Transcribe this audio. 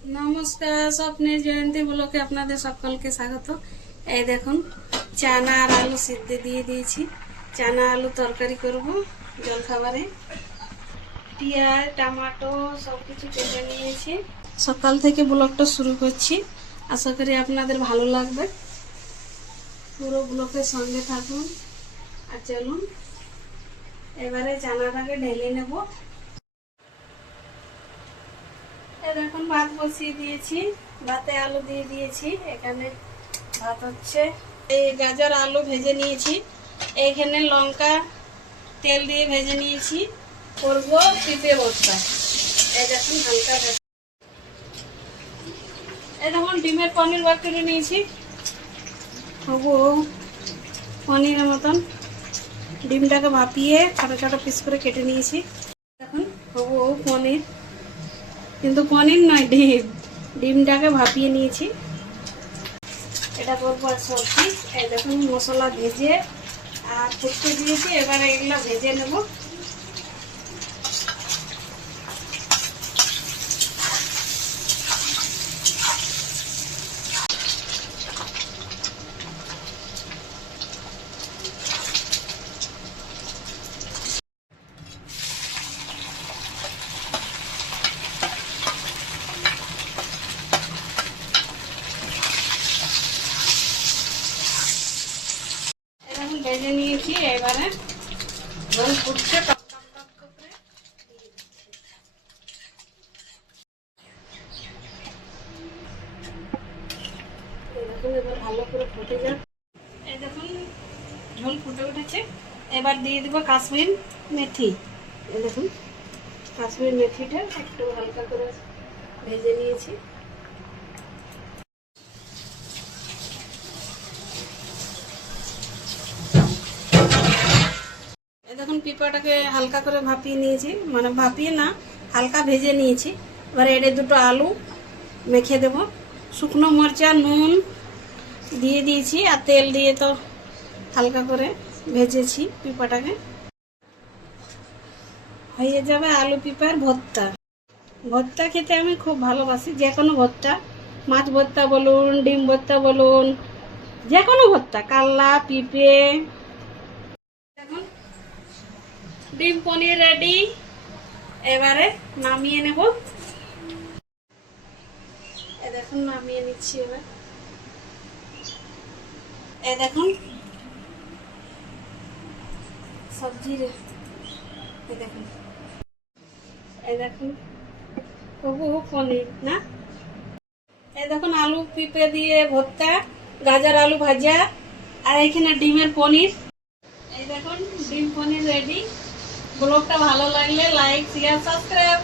নমস্কার, স্বপ্নের জয়ন্তী ব্লকে আপনাদের সকলকে স্বাগত। এই দেখুন, চানা আর আলু সিদ্ধ দিয়ে দিয়েছি। চানা আলু তরকারি করব জলখাবারে। পেঁয়াজ টমেটো সব কিছু কেটে নিয়েছি। সকাল থেকে ব্লগটা শুরু করছি, আশা করি আপনাদের ভালো লাগবে। পুরো ব্লকের সঙ্গে থাকুন আর চলুন এবারে চানাটাকে ঢেলে নেব। এখন ভাত বসিয়ে দিয়েছি, ভাতে আলু দিয়ে দিয়েছি। এখানে ভাত হচ্ছে। এই গাজর আলু ভেজে নিয়েছি, এইখানে লঙ্কা তেল দিয়ে ভেজে নিয়েছি। করবো পিঁপে ভর্তা। এই দেখুন হালকা এই দেখুন ডিমের পনির বার করে নিয়েছি। হবু পনিরের মতন ডিমটাকে ভাপিয়ে ছোটো ছোটো পিস করে কেটে নিয়েছি। দেখুন হবু পনির, কিন্তু পনির নয়, ডিমটাকে ভাপিয়ে নিয়েছি। এটা করবো আর সবজি। এই দেখুন মশলা ভেজে আর ফুটতে দিয়েছি, এবার এগুলো ভেজে নেব। ভেজে নিয়েছি, এবারে জল ফুটছে এবার ভালো করে ফুটে যাক। এই দেখুন ঝোল ফুটে উঠেছে, এবার দিয়ে দেবো কাশ্মীর মেথি। এই দেখুন কাশ্মীর মেথিটা একটু হালকা করে ভেজে নিয়েছি। দেখুন পিঁপড়াটাকে হালকা করে ভাপিয়ে নিয়েছি, মানে ভাপিয়ে না হালকা ভেজে নিয়েছি। এবার এর দুটো আলু মেখে দেব। শুকনো মরচা নুন দিয়ে দিয়েছি আর তেল দিয়ে তো হালকা করে ভেজেছি পিঁপড়াটাকে। হয়ে যাবে আলু পিঁপড়ার ভর্তা। ভর্তা খেতে আমি খুব ভালোবাসি, যে কোনো ভর্তা, মাছ ভর্তা বলুন, ডিম ভর্তা বলুন, যে কোনো ভর্তা, কাল্লা পিঁপড়ে। দেখুন ডিম পনির রেডি, এবারে নামিয়ে নেব। দেখুন নামিয়ে নিচ্ছি এবার। এই দেখুন সবজির, এই দেখুন তবু পনির না। এই দেখুন আলু পিঁপড়ে দিয়ে ভর্তা, গাজর আলু ভাজা, আর এখানে ডিমের পনির। এই দেখুন ডিম পনির রেডি। ব্লগটা ভালো লাগলে লাইক শেয়ার সাবস্ক্রাইব